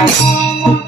Música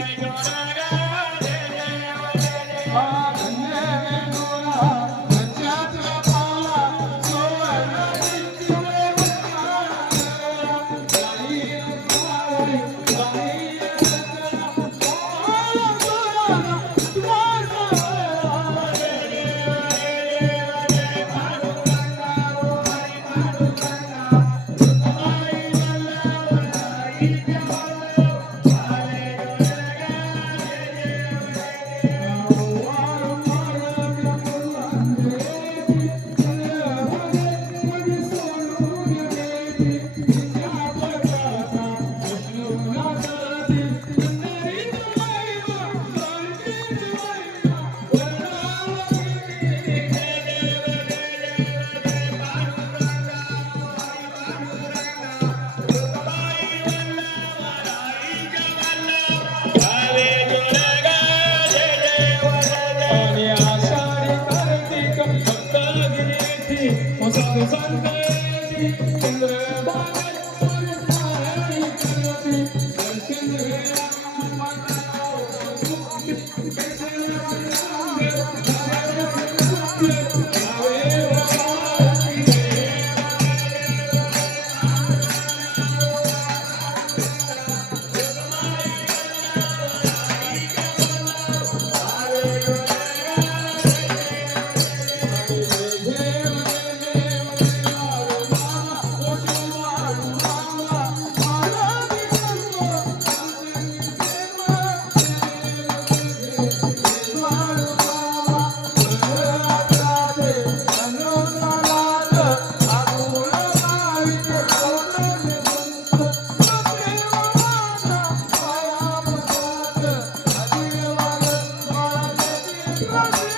gonna Thank.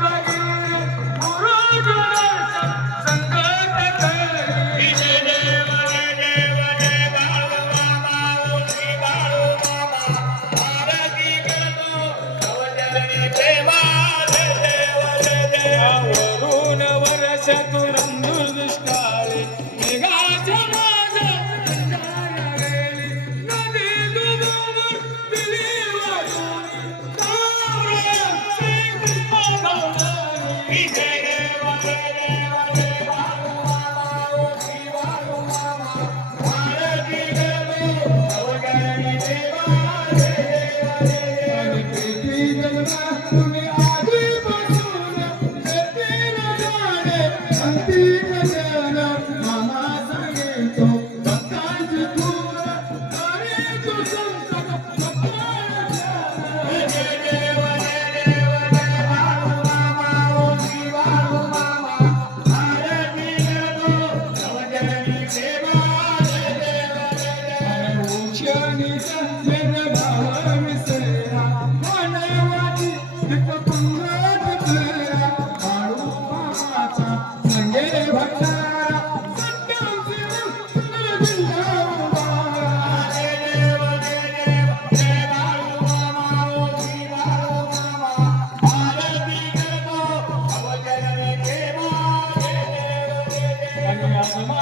Amen. তোমার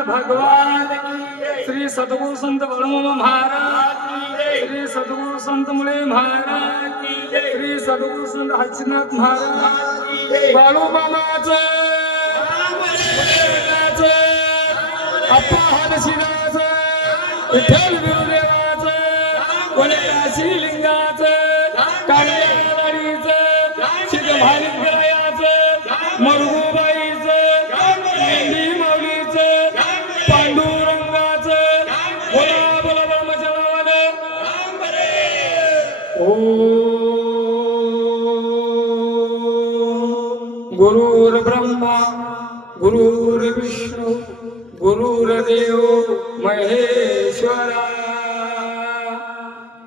हरे हरे सद्गुरु संत बाळूमामा महाराज श्री सद्गुरु संत मुळे महाराज श्री सद्गुरु संत हरिनाथ महाराज बाळूमामाचं अप्पा हरशिराचं विठ्ठल बिरुदेवाचं वनकाशी लिंगाचं गुरुर्देव महेश्वरा।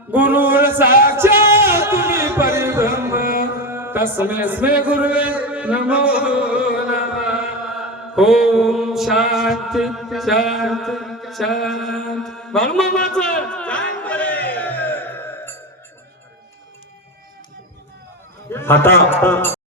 गुरुर साक्षात परिब्रह्म तस्मै स्मे गुरुवे नमो ओम शांती शांती शांती। आता